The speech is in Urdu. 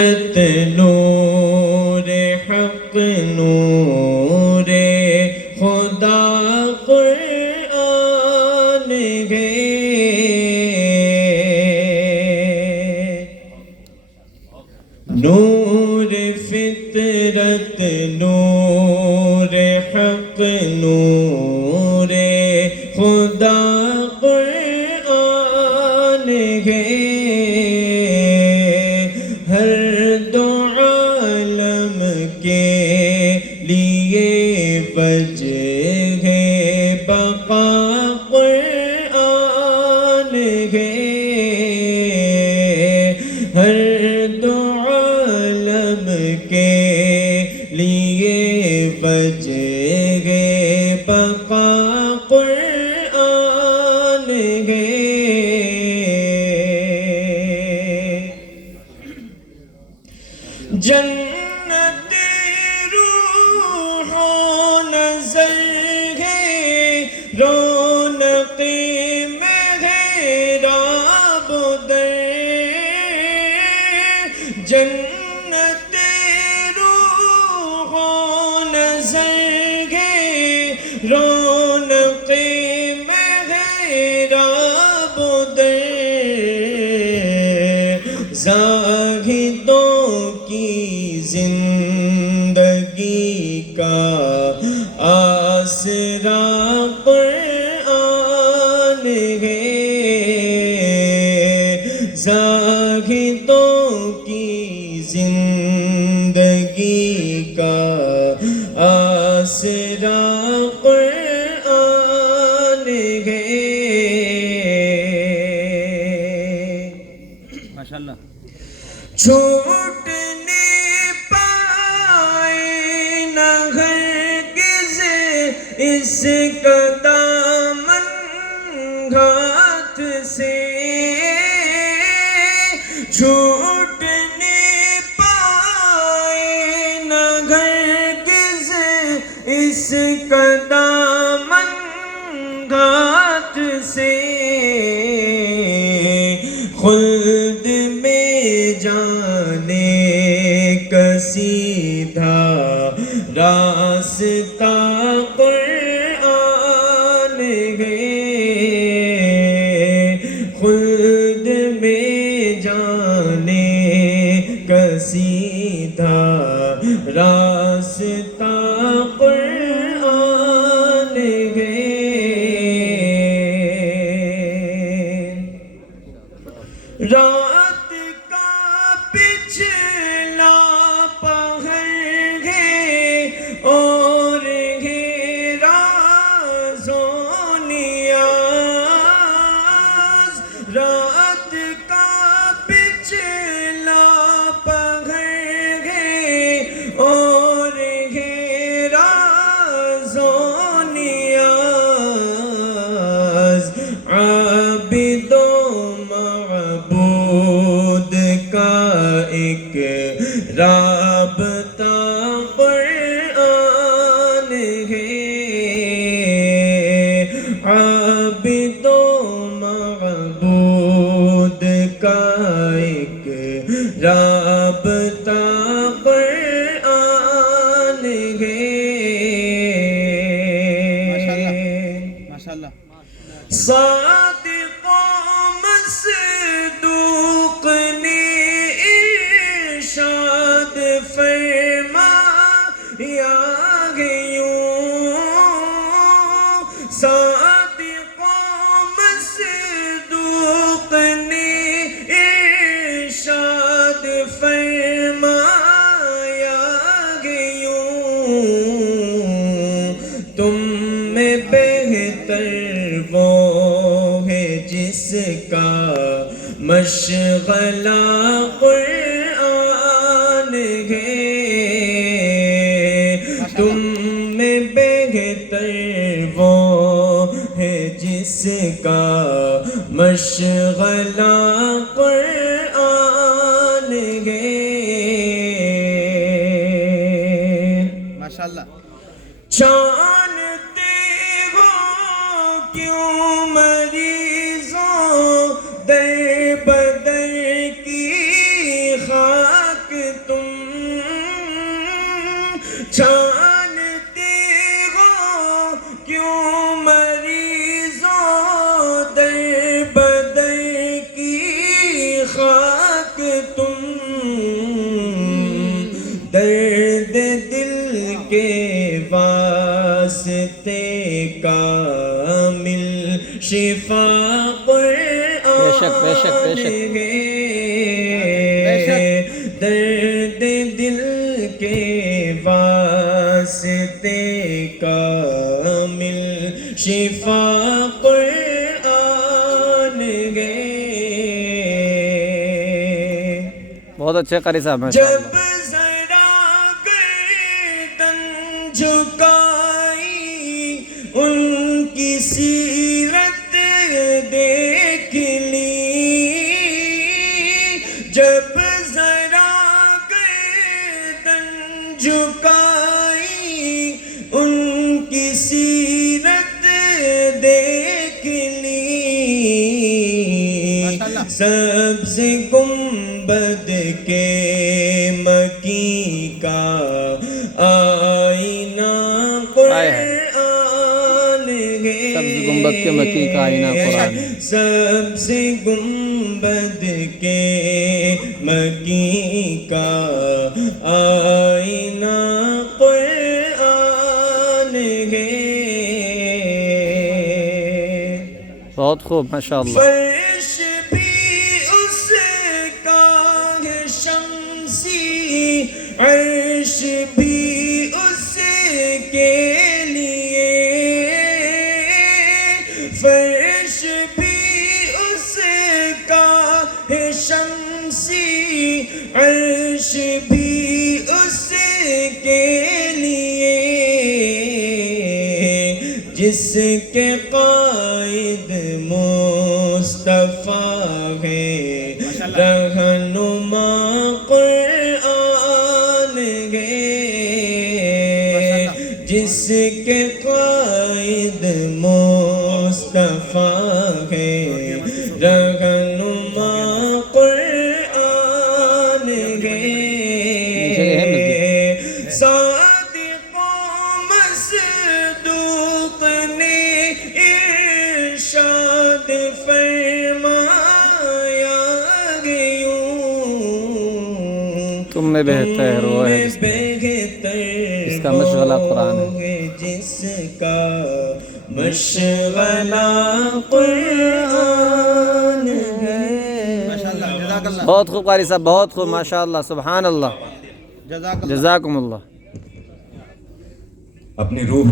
نور حق نور خدا قرآن ہے نور فطرت نور حق نور خدا قرآن ہے ہر دو عالم کے لیے وجہ ہے بقا قرآن ہے ہر دو عالم کے لیے وجہ ہے بقا قرآن ہے جنت روح و نظر ہے رونق محراب و در جنت روح و نظر ہے رونق محراب و در زاہدوں کی زندگی کا آسرا قرآن ہے زاہدوں کی زندگی کا آسرا قرآن ہے ماشاءاللہ چھوٹنے پائے نہ ہرگز اس کا دامن ہاتھ سے چھوٹنے پائے نہ ہرگز اس کا دامن ہاتھ سے خلد میں جانے کا سیدھا راستہ قرآن ہے خلد میں جانے کا سیدھا راستہ قرآن ہے رات کا پچھلا پہر ہے اور ہے راز و نیاز رات کا پچھلا پہر ہے اور ہے راز و نیاز عابد و معبود کا ایک رابطہ قرآن ہے عابد و معبود کا ایک رابطہ قرآن ہے ماشاءاللہ صادق و مصدوق نے ارشاد فرمایا ہے یوں صادق و مصدوق نے ارشاد فرمایا ہے یوں تم میں بہتر وہ ہے جس کا مشغلہ قرآن ہے تم میں بہتر وہ ہے جس کا مشغلہ قرآن ہے ماشاءاللہ جانتے ہو کیوں مریضوں در بدر کی خاک جانتے ہو کیوں مریضوں در بدر کی خاک تم درد دل کے واسطے کامل شفا بے شک درد دل کے واسطے کامل شفا قرآن گے بہت اچھے قاری صاحب ماشاء اللہ. جب ذرا گردن جھکائی ان کی سیرت دیکھ لی جب ذرا گردن جھکائی ان کی سیرت دیکھ لی سبز گنبد کے مکی کا آئینہ قرآن ہے سبز گنبد کے مکی کا آئینہ قرآن ہے. سبز گنبد کے مکی کا آئینہ قرآن ہے بہت خوب ماشاء اللہ. فرش بھی اس کا ہے شمسی عرش بھی اس کے لیے فرش بھی اس کا ہے شمسی عرش بھی اس کے لیے جس کے قائد مصطفیٰ ہے رہنما قرآن ہے جس کے قائد مصطفیٰ ہے رہنما قرآن ہے صادق و مصدوق نے ارشاد فرمایا یوں تم میں بہتر وہ ہے جس کا مشغلہ قرآن ہے جس کا مشغلہ قرآن ہے بہت خوب قاری صاحب بہت خوب ماشاء اللہ سبحان اللہ جزاکم اللہ. اپنی روح